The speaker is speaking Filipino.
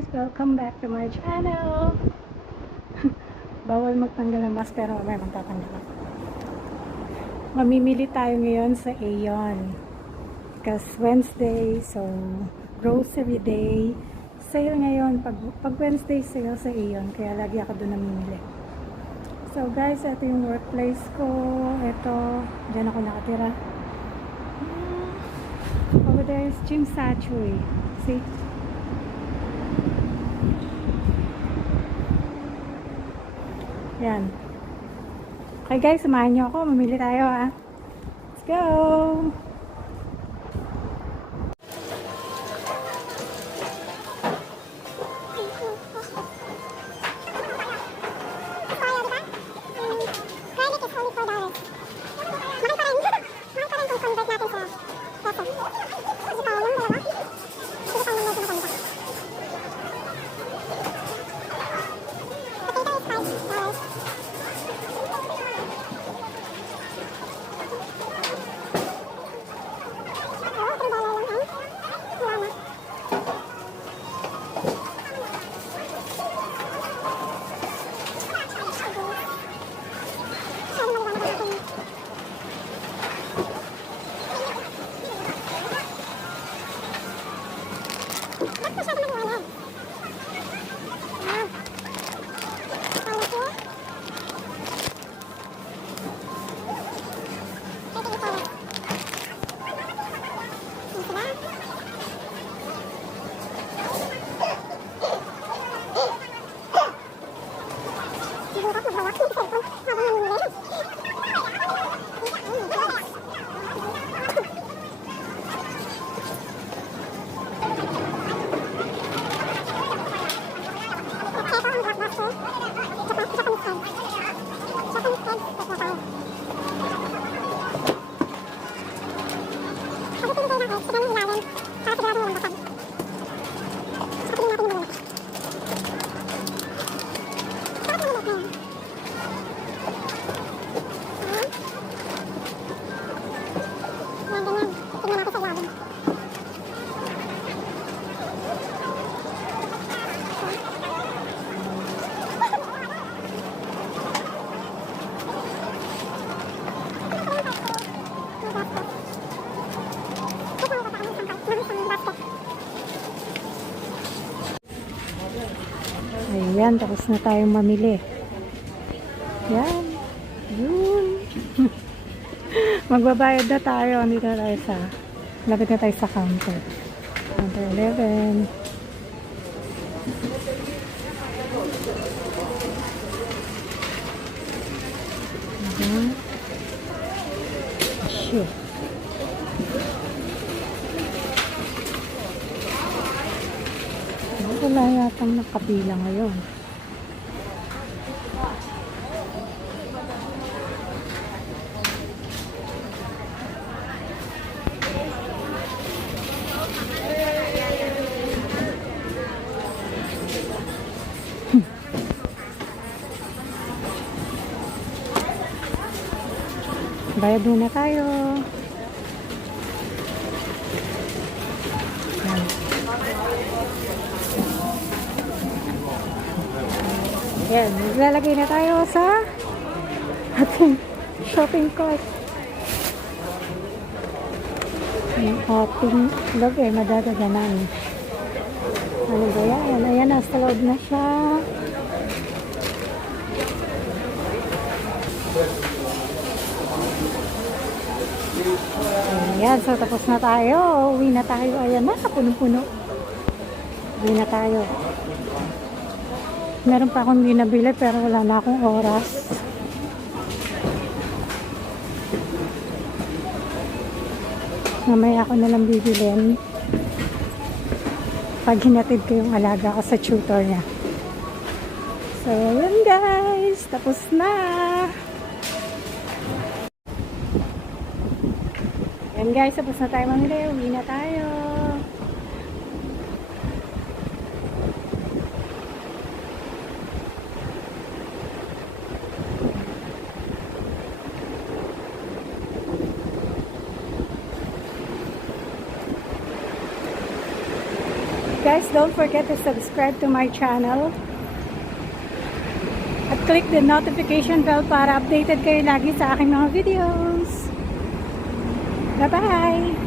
guys! Welcome back to my channel! Bawal magtanggal ng mask pero may magtatanggal ako. Mamimili tayo ngayon sa Aeon. Because Wednesday, so grocery day. Sale ngayon. Pag Wednesday sale sa Aeon, kaya lagi ako doon namimili. So guys, ito yung workplace ko. Ito, dyan ako nakatira. Over there is Jim Satchway. See? Yan. Okay guys, samahan nyo ako. Mamili tayo ha. Let's go! Ayan, tapos na tayong mamili. Yan. Yun. Magbabayad na tayo. Dito na tayo sa, lapit na tayo sa counter. Counter 11. Shit. Wala yatang nakapila ngayon. Bayad muna tayo. Yan, maglalagay na tayo sa ating shopping cart. Yung ating log eh, madadaganan. Ano ba yan? Ayan, nasa loob na siya. Ayan, so tapos na tayo. Uwi na tayo. Ayan na, punong-puno. Uwi na tayo. Meron pa akong dinabili pero wala na akong oras. Mamaya ako na lang bibilin pag hinatid ko yung alaga ko sa tutor niya. So, yun guys. Tapos na. Yan guys, tapos na tayo mamili. Uwi na tayo. guys, don't forget to subscribe to my channel. At click the notification bell para updated kayo lagi sa aking mga videos. Bye-bye!